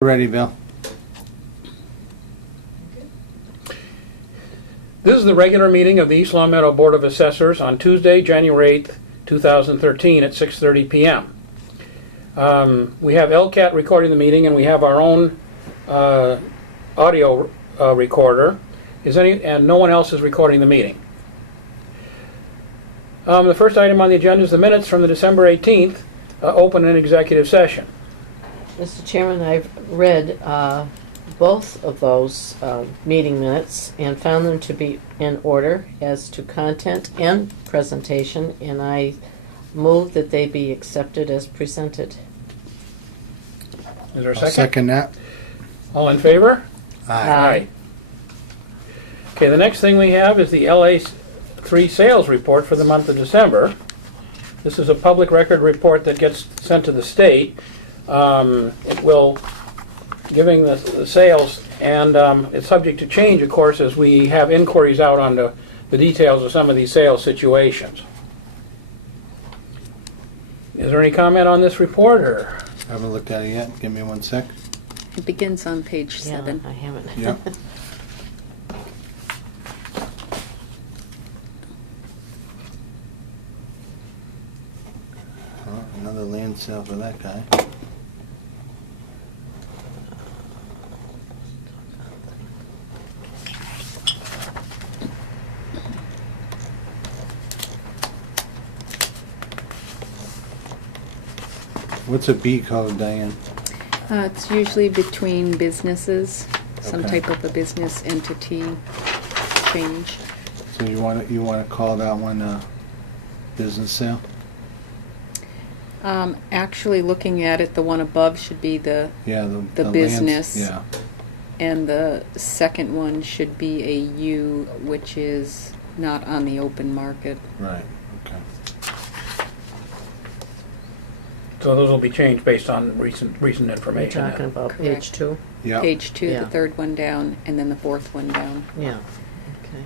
Ready, Bill. This is the regular meeting of the East Long Meadow Board of Assessors on Tuesday, January 8th, 2013 at 6:30 p.m. We have LCAT recording the meeting, and we have our own audio recorder. And no one else is recording the meeting. The first item on the agenda is the minutes from the December 18th open and executive session. Mr. Chairman, I've read both of those meeting minutes and found them to be in order as to content and presentation, and I move that they be accepted as presented. Is there a I'll second? second that. All in favor? Aye. Okay, the next thing we have is the LA3 sales report for the month of December. This is a public record report that gets sent to the state. It will, giving the sales, and it's subject to change, of course, as we have inquiries out on the details of some of these sales situations. Is there any comment on this report, or? Haven't looked at it yet. Give me 1 sec. It begins on page 7. I haven't. Yeah. Oh, another land sale for that guy. What's a B code, Diane? It's usually between businesses, some Okay. type of a business entity change. So you want to call that one a business sale? Actually, looking at it, the one above should be the Yeah, The lands- business. Yeah. and the second one should be a U, which is not on the open market. Right. Okay. So those will be changed based on recent We're information. talking about Correct. page 2? Yeah. Page 2, Yeah. the third one down, and then the fourth one down. Yeah. Okay.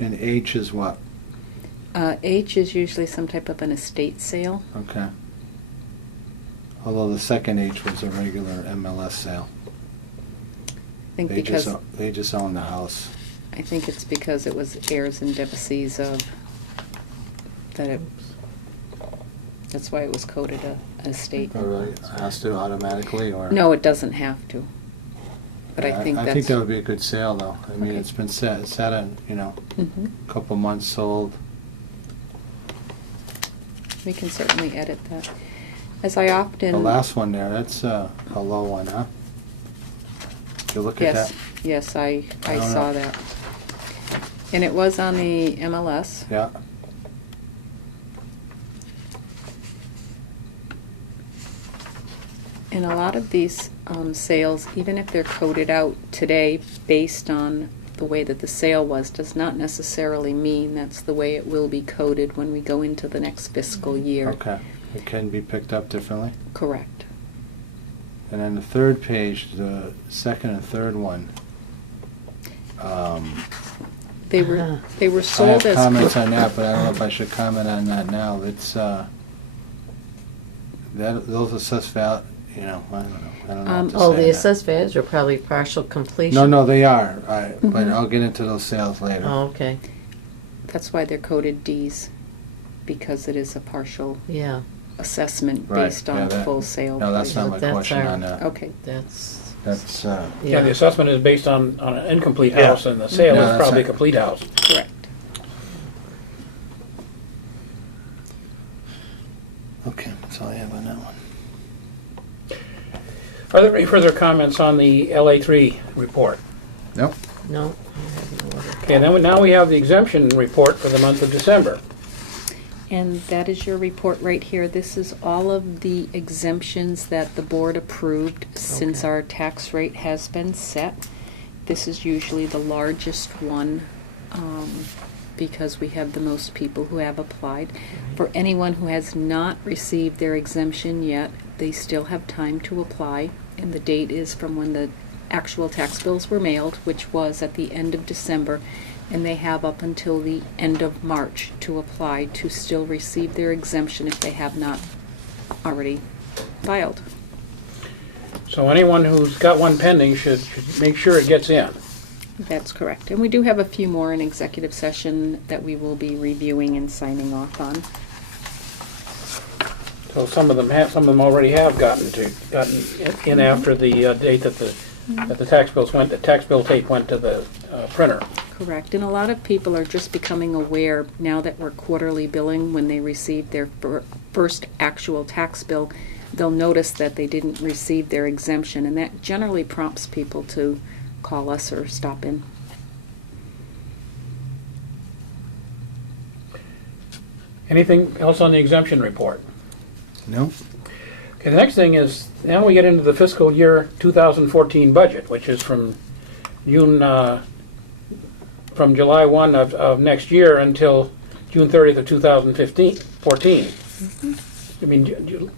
And H is what? H is usually some type of an estate sale. Okay. Although the second H was a regular MLS sale. I think because They just own the house. I think it's because it was heirs and devisees of that's why it was coded an estate. It has to automatically, or? No, it doesn't have to. But I think that's. that would be a good sale, though. I mean, Okay. it's been sat in, Mhm. a couple months sold. We can certainly edit that. As I often. The last one there, that's a low one, huh? You look at Yes, that? yes, I I don't saw know. that. And it was on the MLS. Yeah. And a lot of these sales, even if they're coded out today based on the way that the sale was, does not necessarily mean that's the way it will be coded when we go into the next fiscal year. Okay. It can be picked up differently. Correct. And then the third page, the second and third one. They were I sold have as. comments on that, but I don't know if I should comment on that now. It's, those assessed value, I don't know. I don't know what to Oh, say the on assessed values are probably partial completion. No, they are. But Mhm. I'll get into those sales later. Oh, okay. That's why they're coded Ds, because it is a partial Yeah, assessment Right, based on yeah, that- full sale. No, that's not my That's question our- on that. Okay. that's, That's, Yeah, the assessment is based on an incomplete Yeah. house, and the sale Yeah, is that's probably a right. complete house. Correct. okay, that's all I have on that one. Are there any further comments on the LA3 report? Nope. no, I have no other. Okay, then now we have the exemption report for the month of December. And that is your report right here. This is all of the exemptions that the board approved since Okay. our tax rate has been set. This is usually the largest one because we have the most people who have applied. For anyone who has not received their exemption yet, they still have time to apply, and the date is from when the actual tax bills were mailed, which was at the end of December, and they have up until the end of March to apply to still receive their exemption if they have not already filed. So anyone who's got one pending should make sure it gets in. That's correct. And we do have a few more in executive session that we will be reviewing and signing off on. So some of them already have gotten in after the date that the tax bill tape went to the printer. Correct. And a lot of people are just becoming aware now that we're quarterly billing when they receive their first actual tax bill. They'll notice that they didn't receive their exemption, and that generally prompts people to call us or stop in. Anything else on the exemption report? No? Okay, the next thing is, now we get into the fiscal year 2014 budget, which is from July 1 of next year until June 30th of 2014. I mean,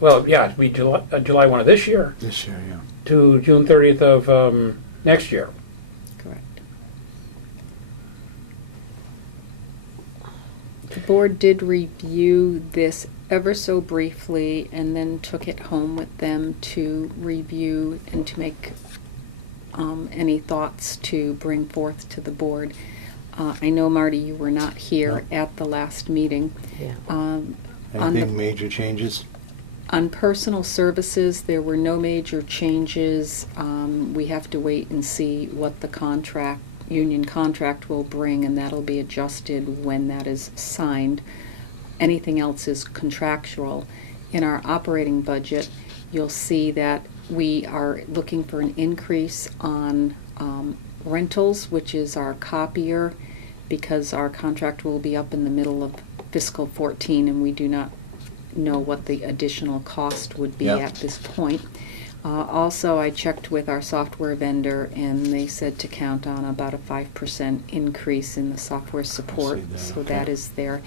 well, yeah, it'd be July 1 of this year This year, yeah. to June 30th of next year. Correct. The board did review this ever so briefly and then took it home with them to review and to make any thoughts to bring forth to the board. I know, Marty, you were not here at the last meeting. Yeah. Anything major changes? On personal services, there were no major changes. We have to wait and see what the union contract will bring, and that'll be adjusted when that is signed. Anything else is contractual. In our operating budget, you'll see that we are looking for an increase on rentals, which is our copier, because our contract will be up in the middle of fiscal 14, and we do not know what the additional cost would be at this point. Also, I checked with our software vendor, and they said to count on about a 5% increase in the software support, so that is there.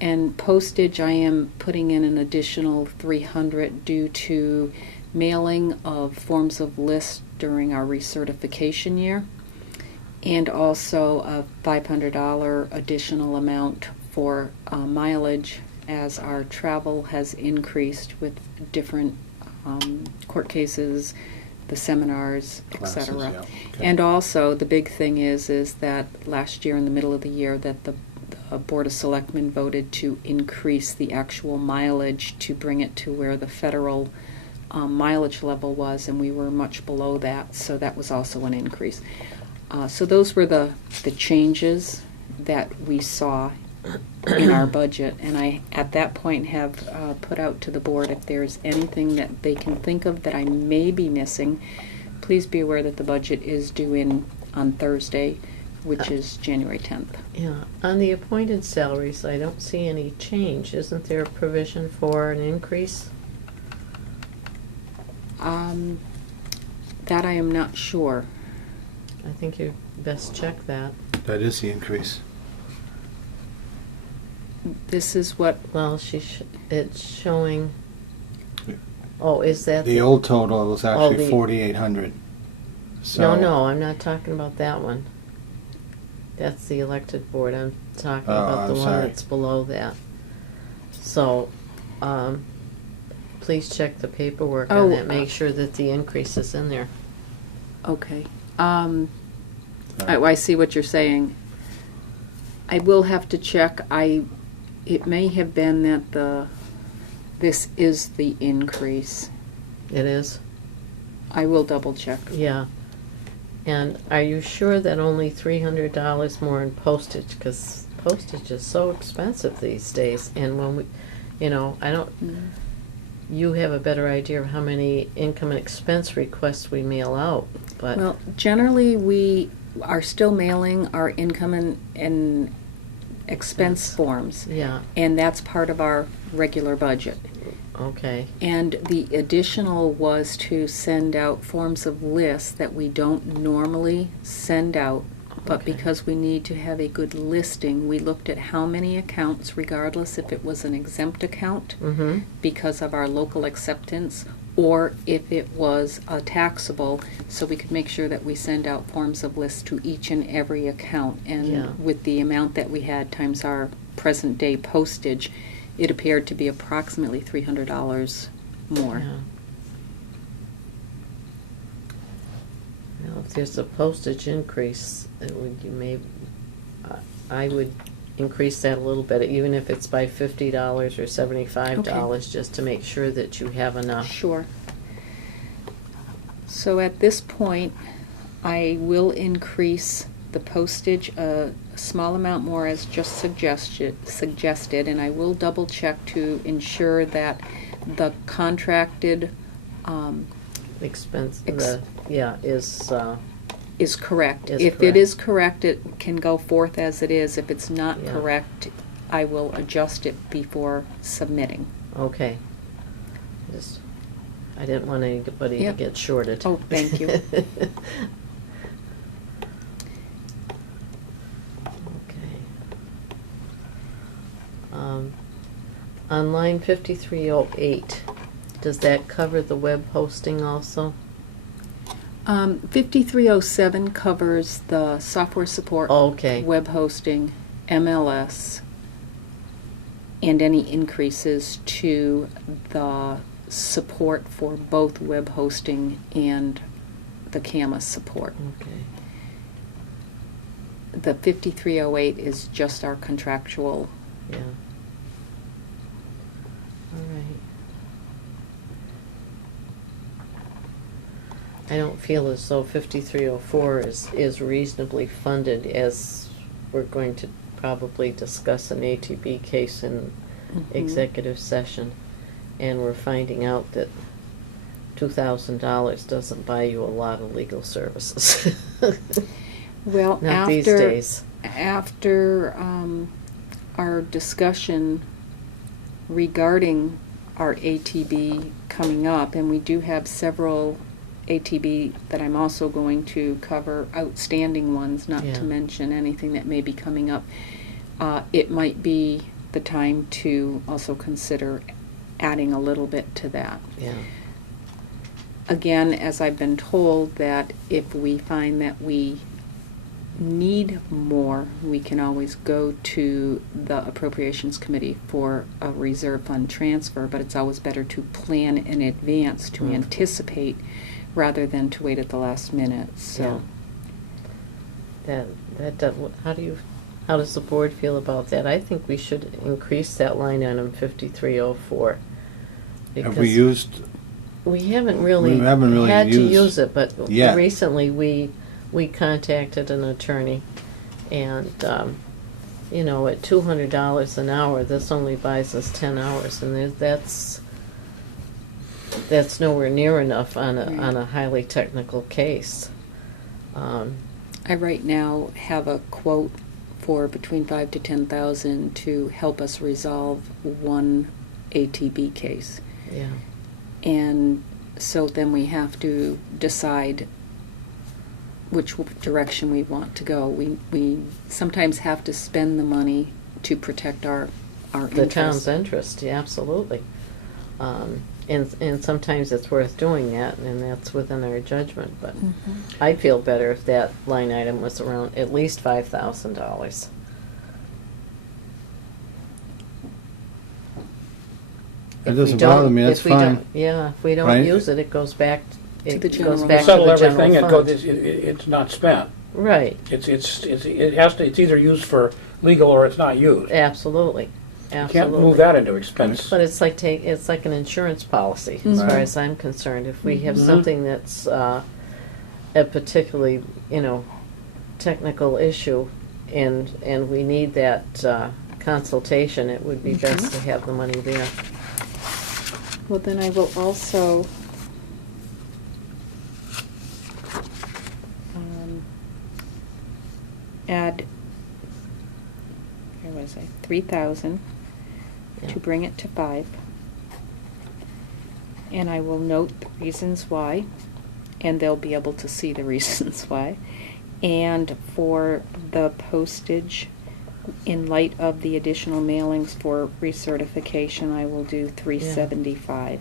And postage, I am putting in an additional $300 due to mailing of forms of list during our recertification year, and also a $500 additional amount for mileage as our travel has increased with different court cases, the seminars, Classes, etc. yeah. Okay. And also the big thing is that last year in the middle of the year that the Board of Selectmen voted to increase the actual mileage to bring it to where the federal mileage level was, and we were much below that, so that was also an increase. So those were the changes that we saw in our budget, and I at that point have put out to the board, if there's anything that they can think of that I may be missing, please be aware that the budget is due on Thursday, which is January 10th. Yeah, on the appointed salaries, I don't see any change. Isn't there a provision for an increase? That I am not sure. I think you best check that. That is the increase. This is what, Well, it's showing, oh, is that? The old total was actually the- 4,800. So, No, I'm not talking about that one. That's the elected board. I'm talking about the I'm one sorry. that's below that. So, please check the paperwork on that. Make sure that the increase is in there. okay. I see what you're saying. I will have to check. It may have been that this is the increase. It is? I will double check. Yeah. And are you sure that only $300 more in postage? Because postage is so expensive these days. And when we, I don't, you have a better idea of how many income and expense requests we mail out. But Well, generally, we are still mailing our income and expense forms, yeah, and that's part of our regular budget. okay. And the additional was to send out forms of lists that we don't normally send out, but Okay. because we need to have a good listing, we looked at how many accounts, regardless if it was an exempt account, Mm-hmm. because of our local acceptance, or if it was a taxable, so we could make sure that we send out forms of lists to each and every account. And Yeah. with the amount that we had times our present day postage, it appeared to be approximately $300 more. Yeah. Well, if there's a postage increase, I would increase that a little bit, even if it's by $50 or $75, just to make sure that you have enough. Sure. So at this point, I will increase the postage a small amount more as just suggested, and I will double check to ensure that the contracted Expense, Ex- is is correct. Is If it correct. is correct, it can go forth as it is. If it's not Yeah. correct, I will adjust it before submitting. okay. Just, I didn't want anybody to Yep. get shorted. Oh, thank you. Okay. On line 5308, does that cover the web hosting also? 5307 covers the software support, Okay. web hosting, MLS, and any increases to the support for both web hosting and the CAMA support. Okay. The 5308 is just our contractual. Yeah. All right. I don't feel as though 5304 is reasonably funded, as we're going to probably discuss an ATB case in executive session, and we're finding out that $2,000 doesn't buy you a lot of legal services. Well, Not these days. After our discussion regarding our ATB coming up, and we do have several ATB that I'm also going to cover, outstanding ones, not Yeah. to mention anything that may be coming up, it might be the time to also consider adding a little bit to that. Yeah. Again, as I've been told, that if we find that we need more, we can always go to the Appropriations Committee for a reserve fund transfer, but it's always better to plan in advance to anticipate rather than to wait at the last minute, so. How does the board feel about that? I think we should increase that line item 5304. Have we used, We haven't really We haven't really had to used use it, but yet. recently we contacted an attorney, and you know, at $200 an hour, this only buys us 10 hours, and that's nowhere near enough on a highly technical case. I right now have a quote for between 5,000 to 10,000 to help us resolve one ATB case. Yeah. And so then we have to decide which direction we want to go. We sometimes have to spend the money to protect our The town's interests. interest, yeah, absolutely. And sometimes it's worth doing that, and that's within our judgment, but I'd feel better if that line item was around at least $5,000. It If we doesn't don't- bother me, that's if we don't- fine. Yeah, if we don't Right? use it, it goes back, To it the goes general back to Settle the general everything, fund. it's not spent. Right, It's either used for legal or it's not used. absolutely, You absolutely. can't move that into expense. But it's like an insurance policy, as far Right. as I'm concerned. If we have Mhm. something that's a particularly, technical issue, and we need that consultation, it would be best to have the money there. Well, then I will also add, where was I, 3,000 Yeah. to bring it to 5. And I will note the reasons why, and they'll be able to see the reasons why. And for the postage, in light of the additional mailings for recertification, I will do $375.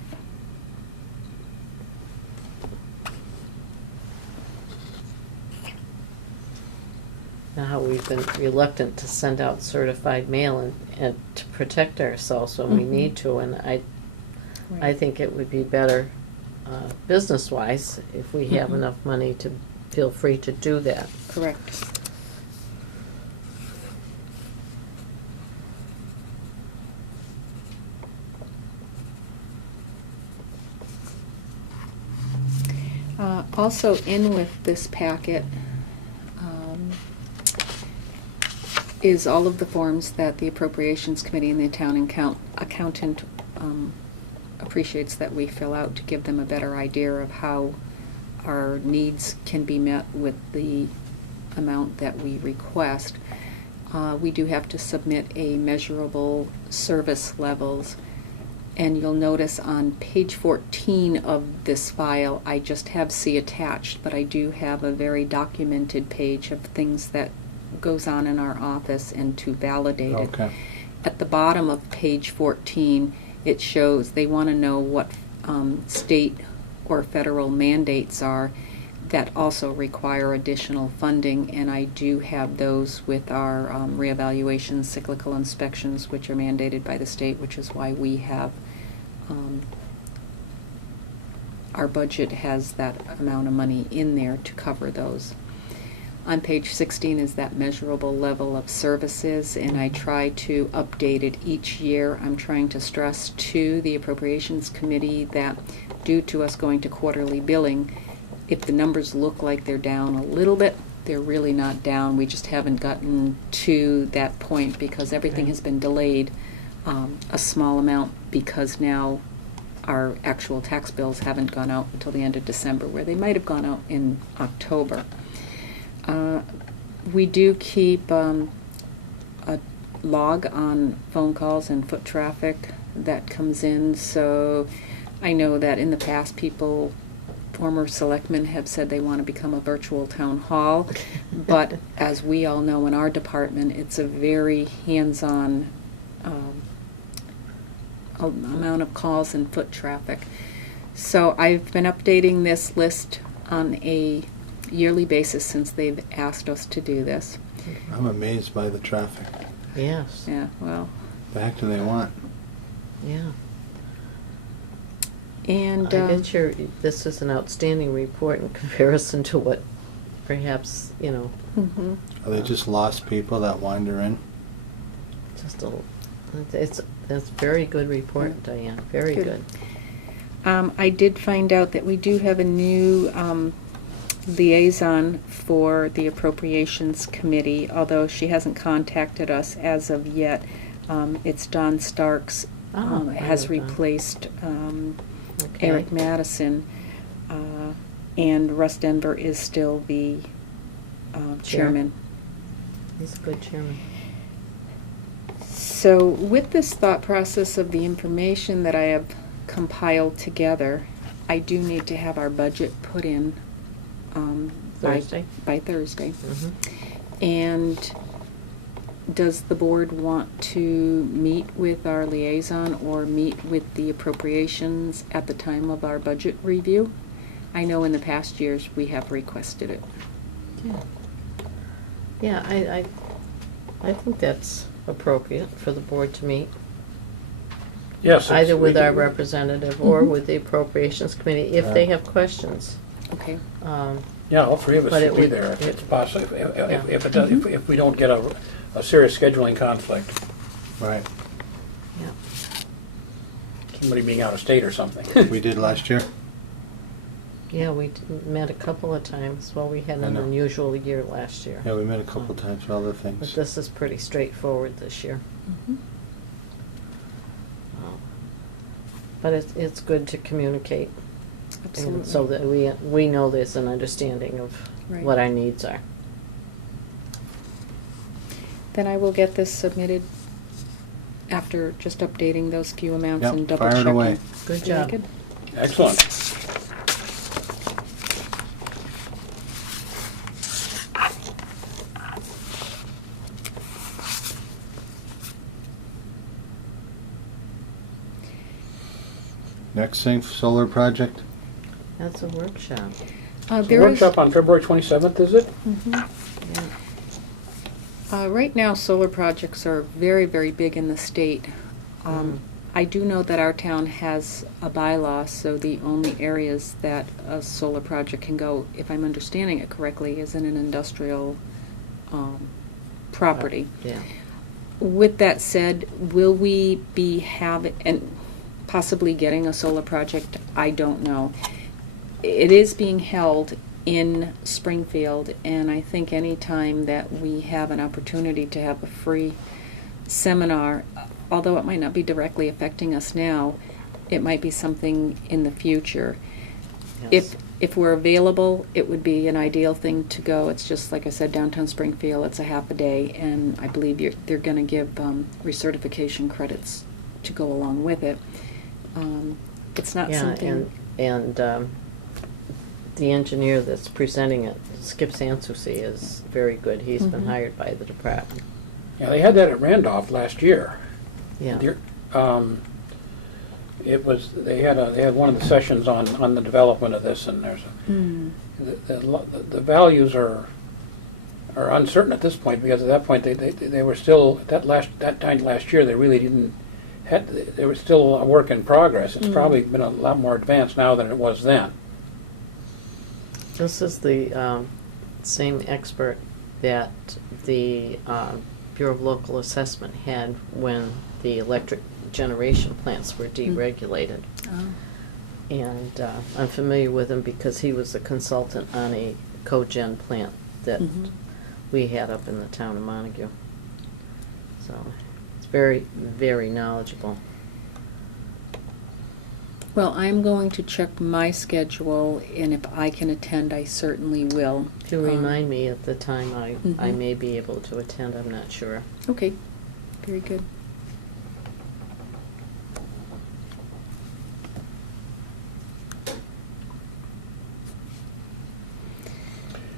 Now, how we've been reluctant to send out certified mail and to protect ourselves when we Mhm. need to, and I Right. think it would be better, business-wise, if we have Mhm. enough money to feel free to do that. Correct. Also in with this packet is all of the forms that the Appropriations Committee and the town accountant appreciates that we fill out to give them a better idea of how our needs can be met with the amount that we request. We do have to submit a measurable service levels, and you'll notice on page 14 of this file, I just have C attached, but I do have a very documented page of things that goes on in our office and to validate it. Okay. At the bottom of page 14, it shows they want to know what state or federal mandates are that also require additional funding, and I do have those with our reevaluations, cyclical inspections, which are mandated by the state, which is why we have our budget has that amount of money in there to cover those. On page 16 is that measurable level of services, and I try to update it each year. I'm trying to stress to the Appropriations Committee that due to us going to quarterly billing, if the numbers look like they're down a little bit, they're really not down. We just haven't gotten to that point because everything has been delayed a small amount because now our actual tax bills haven't gone out until the end of December, where they might have gone out in October. We do keep a log on phone calls and foot traffic that comes in, so I know that in the past former selectmen have said they want to become a virtual town hall, but as we all know in our department, it's a very hands-on amount of calls and foot traffic. So I've been updating this list on a yearly basis since they've asked us to do this. I'm amazed by the traffic. Yes, Yeah, well, The heck do they want? yeah. and I bet this is an outstanding report in comparison to what perhaps, mhm. Are they just lost people that wander in? just a, it's a very good report, Diane, very Good. good. I did find out that we do have a new liaison for the Appropriations Committee, although she hasn't contacted us as of yet. It's Don Starks Oh, I has know Don. replaced Okay. Eric Madison, and Russ Denver is still the chairman. He's a good chairman. So with this thought process of the information that I have compiled together, I do need to have our budget put in Thursday? by Thursday. Mhm. And does the board want to meet with our liaison or meet with the appropriations at the time of our budget review? I know in the past years we have requested it. Yeah. Yeah, I think that's appropriate for the board to meet, Yes. either with our we do. representative or Mhm. with the Appropriations Committee, if they have questions. Okay. Yeah, all three of us But should it be would- there if it's possible, Yeah. if it does, if we don't get a serious scheduling conflict, Right. Yeah. somebody being out of state or something. We did last year? Yeah, we met a couple of times. Well, we had I an know. unusual year last year. Yeah, we met a couple times for other But things. this is pretty straightforward this year. Mhm. But it's good to communicate, Absolutely. and so that we know there's an understanding of Right. what our needs are. Then I will get this submitted after just updating those few amounts Yep, and double fire it checking. away. Good Very job. good. Excellent. Next thing, solar project? That's a workshop. There is. Workshop on February 27th, is it? Mhm. Yeah. Right now, solar projects are very, very big in the state. I do know that our town has a bylaw, so the only areas that a solar project can go, if I'm understanding it correctly, is in an industrial property. Yeah. With that said, will we be having, and possibly getting a solar project? I don't know. It is being held in Springfield, and I think any time that we have an opportunity to have a free seminar, although it might not be directly affecting us now, it might be something in the future. Yes. If we're available, it would be an ideal thing to go. It's just, like I said, downtown Springfield, it's a half a day, and I believe they're going to give recertification credits to go along with it. It's not something... And the engineer that's presenting it, Skip Sansucci, is very good. He's been hired by the department. Yeah, they had that at Randolph last year. Yeah. It was they had one of the sessions on the development of this, and there's the values are uncertain at this point, because at that point they were still that time last year they really didn't they were still a work in progress. It's probably been a lot more advanced now than it was then. This is the same expert that the Bureau of Local Assessment had when the electric generation plants were deregulated. Oh. And I'm familiar with him because he was a consultant on a cogen plant that we had up in the town of Montague. So it's very, very knowledgeable. Well, I'm going to check my schedule, and if I can attend, I certainly will. If you remind me at the time, I Mhm. may be able to attend. I'm not sure. Okay, very good.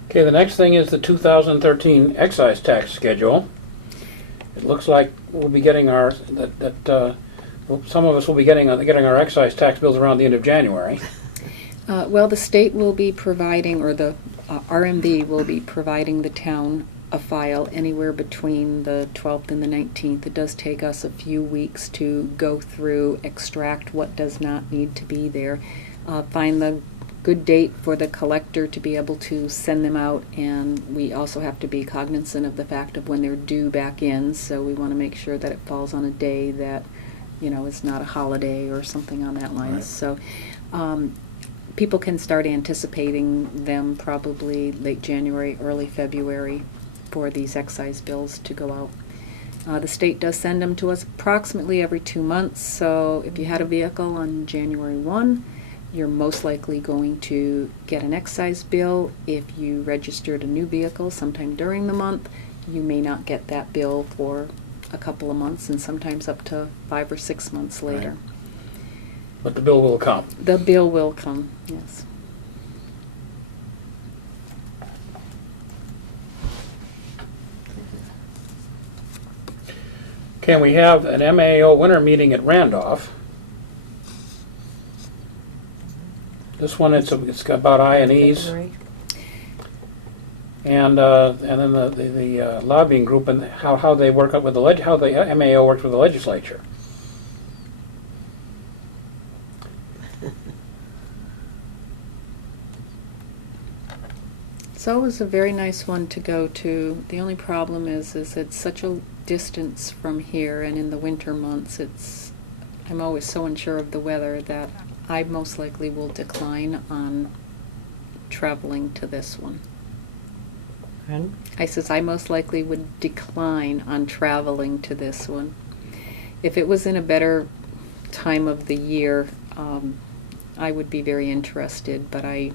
Okay, the next thing is the 2013 excise tax schedule. It looks like we'll be getting some of us will be getting our excise tax bills around the end of January. Well, the state will be providing, or the RMV will be providing the town a file anywhere between the 12th and the 19th. It does take us a few weeks to go through, extract what does not need to be there, find the good date for the collector to be able to send them out, and we also have to be cognizant of the fact of when they're due back in, so we want to make sure that it falls on a day that, you know, is not a holiday or something on that line. Right. So people can start anticipating them probably late January, early February for these excise bills to go out. The state does send them to us approximately every 2 months, so if you had a vehicle on January 1, you're most likely going to get an excise bill. If you registered a new vehicle sometime during the month, you may not get that bill for a couple of months, and sometimes up to 5 or 6 months later. Right. But the bill will come. The bill will come, yes. Okay, we have an MAO winter meeting at Randolph. This one, it's about I&Es, February? and then the lobbying group and how they work up with how the MAO works with the legislature. It's always a very nice one to go to. The only problem is it's such a distance from here, and in the winter months, I'm always so unsure of the weather that I most likely will decline on traveling to this one. Pardon? I says I most likely would decline on traveling to this one. If it was in a better time of the year, I would be very interested, but I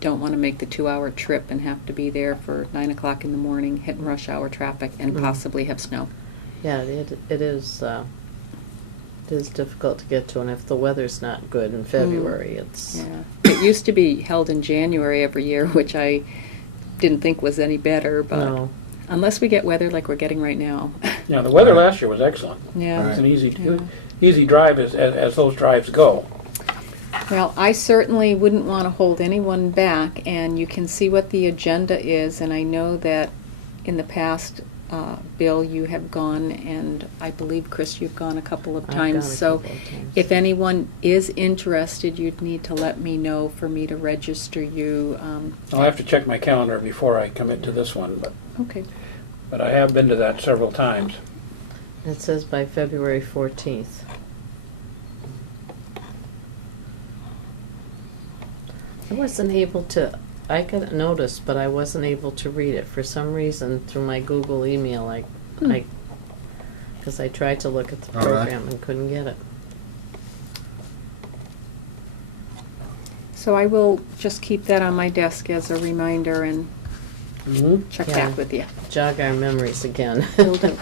don't want to make the 2-hour trip and have to be there for 9 o'clock in the morning, hitting rush hour traffic, and possibly have snow. Yeah, it is difficult to get to, and if the weather's not good in February, it's... Yeah. It used to be held in January every year, which I didn't think was any better, but No. unless we get weather like we're getting right now. Yeah, the weather last year was excellent. Yeah. It's an Yeah. easy drive as those drives go. Well, I certainly wouldn't want to hold anyone back, and you can see what the agenda is, and I know that in the past, Bill, you have gone, and I believe, Chris, you've gone a couple of I've times. gone a So couple of times. if anyone is interested, you'd need to let me know for me to register you. I'll have to check my calendar before I commit to this one, Okay. but I have been to that several times. It says by February 14th. I wasn't able to, I got a notice, but I wasn't able to read it. For some reason, through my Google email, because I tried to look at the All right. program and couldn't get it. So I will just keep that on my desk as a reminder and Mm-hmm. check Yeah. back with you. Jog our memories again. Will do.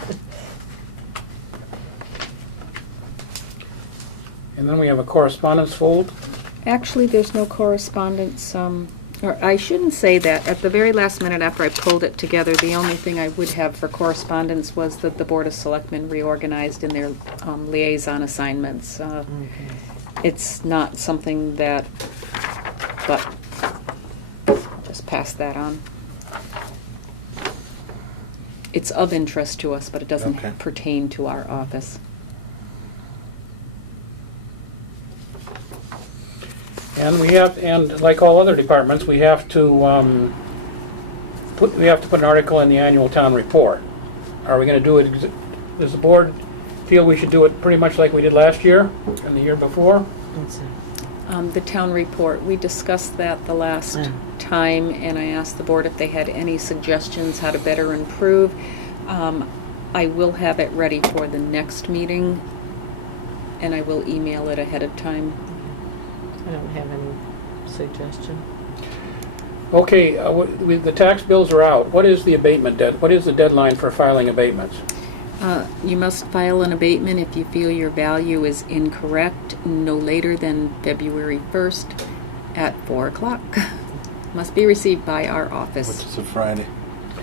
And then we have a correspondence fold. Actually, there's no correspondence, or I shouldn't say that. At the very last minute after I pulled it together, the only thing I would have for correspondence was that the Board of Selectmen reorganized in their liaison assignments. Okay. It's not something that, but I'll just pass that on. It's of interest to us, but it doesn't Okay. pertain to our office. And we have, and like all other departments, we have to put an article in the annual town report. Are we going to do it? Does the board feel we should do it pretty much like we did last year and the year before? Let's see. The town report, we discussed that the last Yeah. time, and I asked the board if they had any suggestions how to better improve. I will have it ready for the next meeting, and I will email it ahead of time. I don't have any suggestion. Okay, the tax bills are out. What is the abatement what is the deadline for filing abatements? You must file an abatement if you feel your value is incorrect no later than February 1st at 4 o'clock. Must be received by our Which office. is a Friday.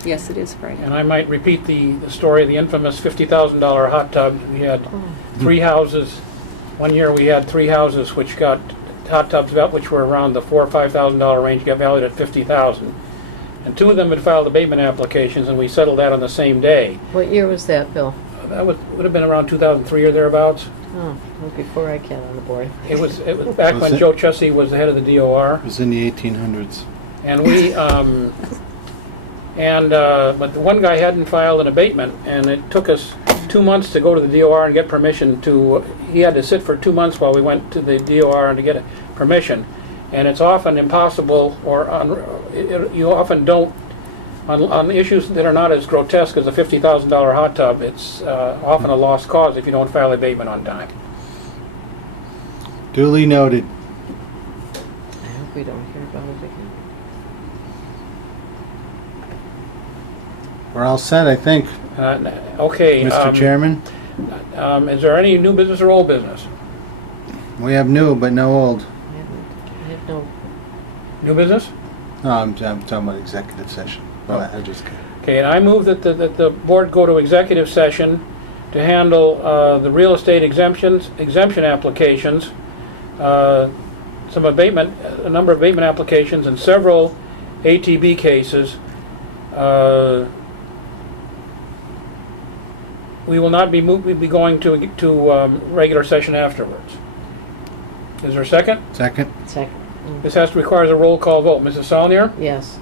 Yes, it is Friday. And I might repeat the story of the infamous $50,000 hot tub. We had Oh. 3 houses. One year we had 3 houses which got hot tubs which were around the $4,000 or $5,000 range, got valued at $50,000. And 2 of them had filed abatement applications, and we settled that on the same day. What year was that, Bill? That would have been around 2003 or thereabouts. Oh, well, before I came on the board. It was back Was when it? Joe Chessie was the head of the DOR, It was in the 1800s. and we but the one guy hadn't filed an abatement, and it took us 2 months to go to the DOR and get permission to. He had to sit for 2 months while we went to the DOR to get permission, and it's often impossible, or you often don't. On issues that are not as grotesque as a $50,000 hot tub, it's often a lost cause if you don't file abatement on time. Duly noted. I hope we don't hear about it again. We're all set, I think. Okay. Mr. Chairman, Is there any new business or old business? we have new but no old. I have no, New business? No, I'm talking about executive session. Well, I just kidding. Okay, and I move that the board go to executive session to handle the real estate exemption applications, a number of abatement applications, and several ATB cases. We will not be we'll be going to regular session afterwards. Is there a second? Second? second. This has to require a roll call vote. Mrs. Saulnier? Yes.